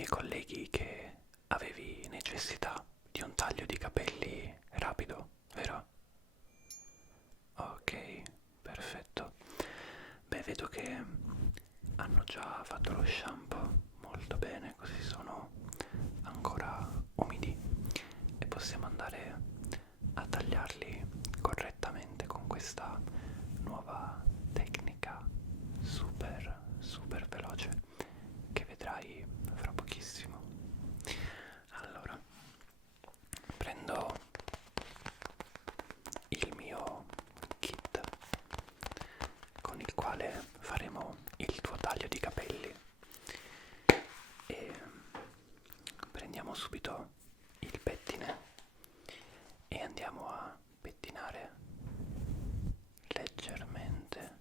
miei colleghi che avevi necessità di un taglio di capelli rapido, vero? Ok, perfetto. Beh, vedo che hanno già fatto lo shampoo molto bene, così sono ancora umidi e possiamo andare a tagliarli correttamente con questa nuova tecnica super veloce che vedrai fra pochissimo. Allora, prendo il mio kit con il quale faremo il tuo taglio di capelli e prendiamo subito il pettine e andiamo a pettinare leggermente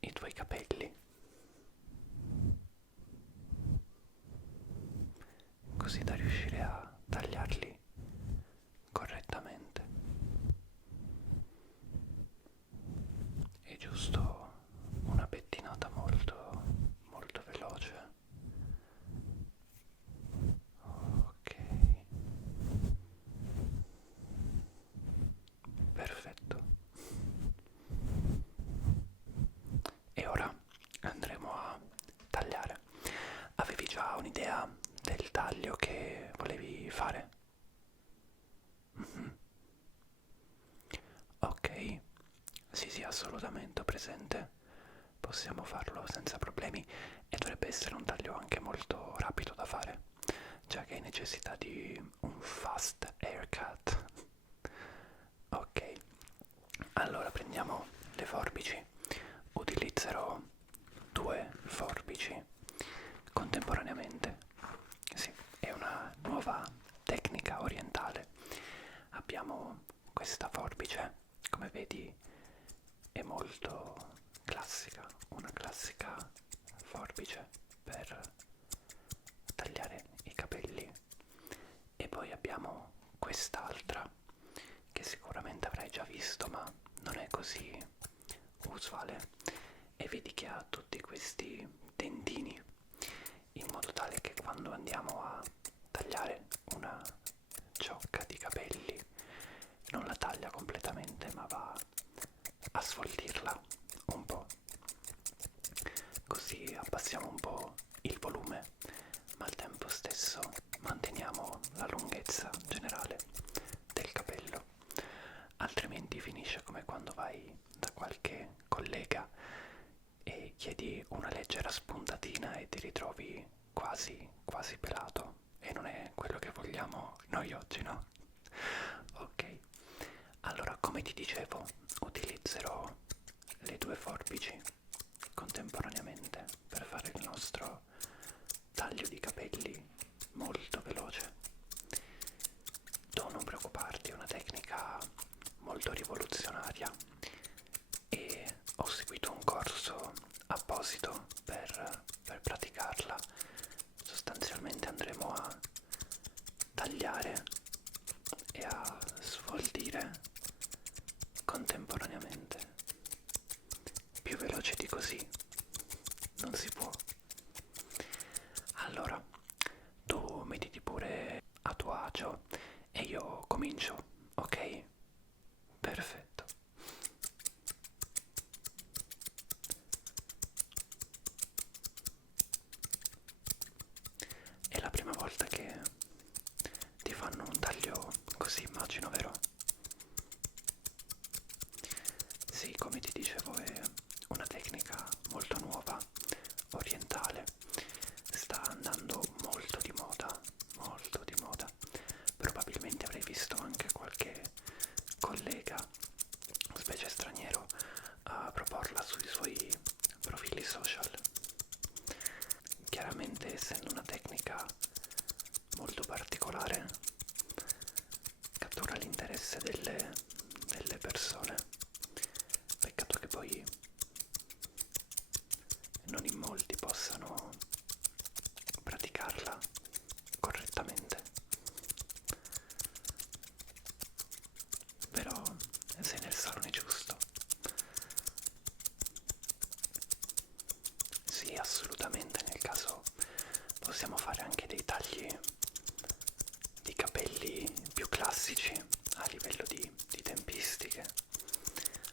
i tuoi capelli, così da riuscire a tagliarli correttamente. È giusto una pettinata molto veloce. Ok, perfetto. E ora andremo a tagliare. Avevi già un'idea del taglio che volevi fare? Mhm. Ok, sì, assolutamente ho presente. Possiamo farlo senza problemi e dovrebbe essere un taglio anche molto rapido da fare, già che hai necessità di un fast haircut. Ok, allora prendiamo le forbici. Utilizzerò due forbici contemporaneamente. Sì, è una nuova tecnica orientale. Abbiamo questa forbice, come vedi, è molto classica, una classica forbice per tagliare i capelli. E poi abbiamo quest'altra che sicuramente avrai già visto, ma non è così usuale, e vedi che ha tutti questi dentini in modo tale che quando andiamo a tagliare una ciocca di capelli non la taglia completamente ma va a sfoltirla un po', così abbassiamo un po' il volume ma al tempo stesso manteniamo la lunghezza generale del capello, altrimenti finisce come quando vai da qualche collega e chiedi una leggera spuntatina e ti ritrovi quasi pelato, e non è quello che vogliamo noi oggi, no? Ok, allora come ti dicevo utilizzerò le due forbici contemporaneamente per fare il nostro taglio di capelli molto veloce. Tu non preoccuparti, è una tecnica molto rivoluzionaria e ho seguito un corso apposito per praticarla. Sostanzialmente andremo a tagliare e a sfoltire contemporaneamente. Più veloce di così non si può. Allora, tu mettiti pure a tuo agio e io comincio, ok? Perfetto. È la prima volta che ti fanno un taglio così, immagino, vero? Sì, come ti dicevo, è una tecnica molto nuova, orientale. Sta andando molto di moda, molto di moda. Probabilmente avrei visto anche qualche collega classici a livello di tempistiche,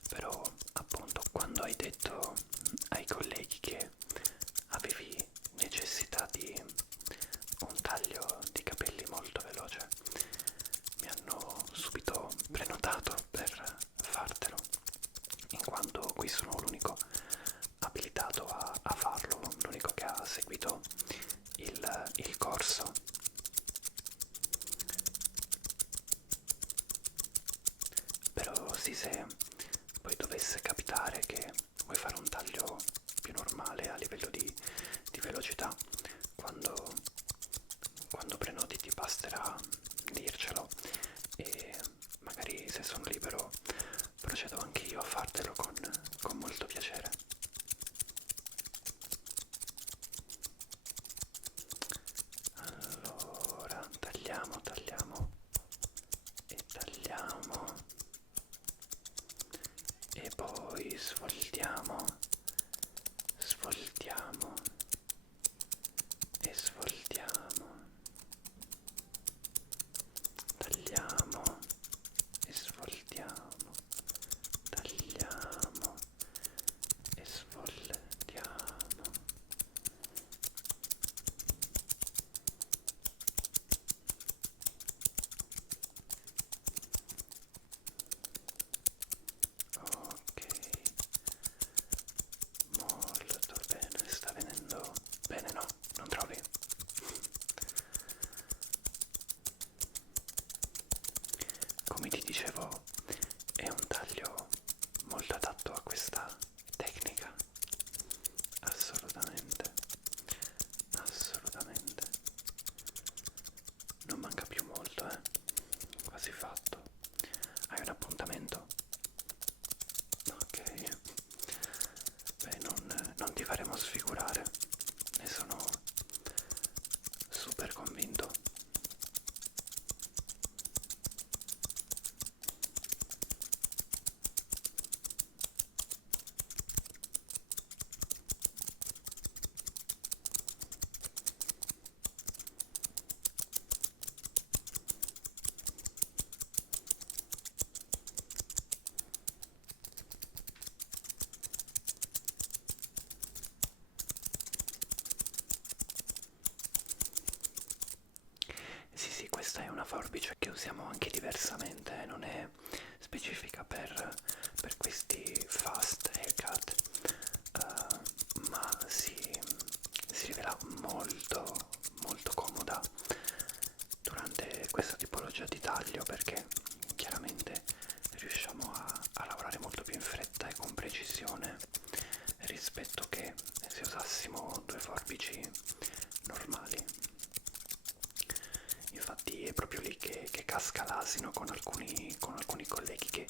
però appunto quando hai detto ai colleghi che avevi necessità di un taglio di capelli molto veloce, mi hanno subito prenotato per fartelo, in quanto qui sono l'unico abilitato a farlo, l'unico che ha seguito il corso. Però sì, se poi dovesse capitare che vuoi fare un taglio più normale a livello di velocità, quando prenoti ti basterà dircelo e magari se sono libero procedo anche io a fartelo con molto piacere. Allora, tagliamo e tagliamo e poi svoltiamo e svoltiamo, tagliamo e svoltiamo, tagliamo e svoltiamo. Ok, molto bene, sta venendo bene, no? Non trovi? Come ti dicevo, è un taglio molto adatto a questa tecnica, assolutamente, assolutamente. Non manca più molto, quasi fatto. Hai un appuntamento? Ok, beh, non ti faremo sfigurare, ne sono super convinto. Sì, sì, questa è una forbice che usiamo anche diversamente, non è specifica per questi fast haircut, ma si rivela molto comoda durante questa tipologia di taglio perché chiaramente riusciamo a lavorare molto più in fretta e con precisione rispetto che se usassimo due forbici normali. Infatti è proprio lì che casca l'asino con alcuni colleghi che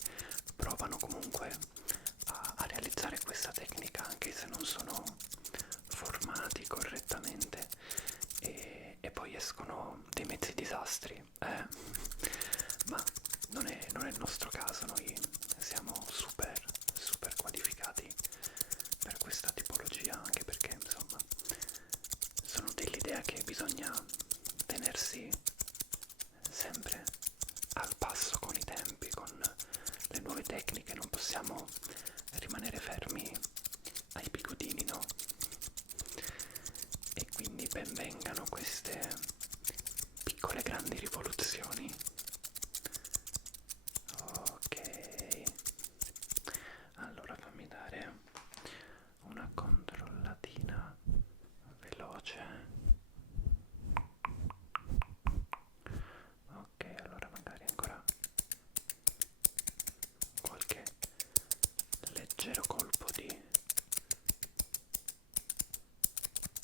provano comunque a realizzare questa tecnica anche se non sono formati correttamente e poi escono dei mezzi disastri, ma non è il nostro caso, noi siamo super qualificati per questa tipologia, anche perché insomma sono dell'idea che bisogna tenersi sempre al passo con i tempi, con le nuove tecniche, non possiamo rimanere fermi ai bigudini, no? E quindi ben vengano queste piccole grandi rivoluzioni. Ok, allora fammi dare una controllatina veloce. Ok, allora magari ancora qualche leggero colpo di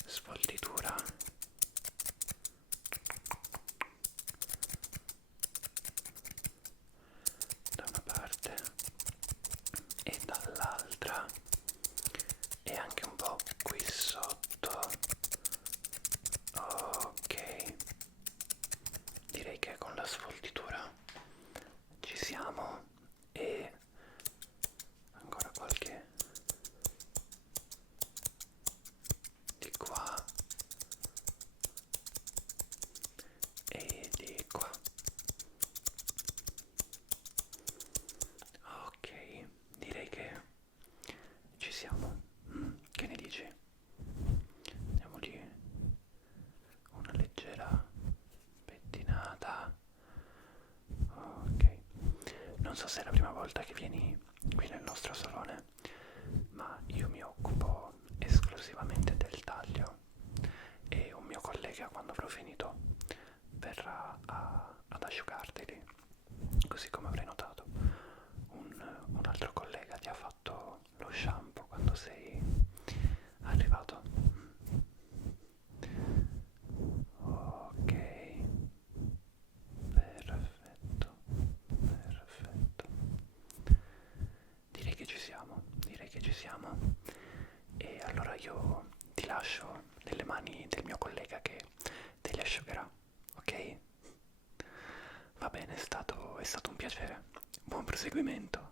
sfoltitura. so se è la prima volta che vieni qui nel nostro salone, ma io mi occupo esclusivamente del taglio e un mio collega, quando avrò finito, verrà ad asciugarteli. Così come avrai notato, un altro collega ti ha fatto lo shampoo quando sei arrivato. Ok, perfetto, perfetto. Direi che ci siamo, direi che ci siamo. E allora io ti lascio nelle mani del mio collega che te li asciugherà, ok? Va bene, è stato un piacere. Buon proseguimento.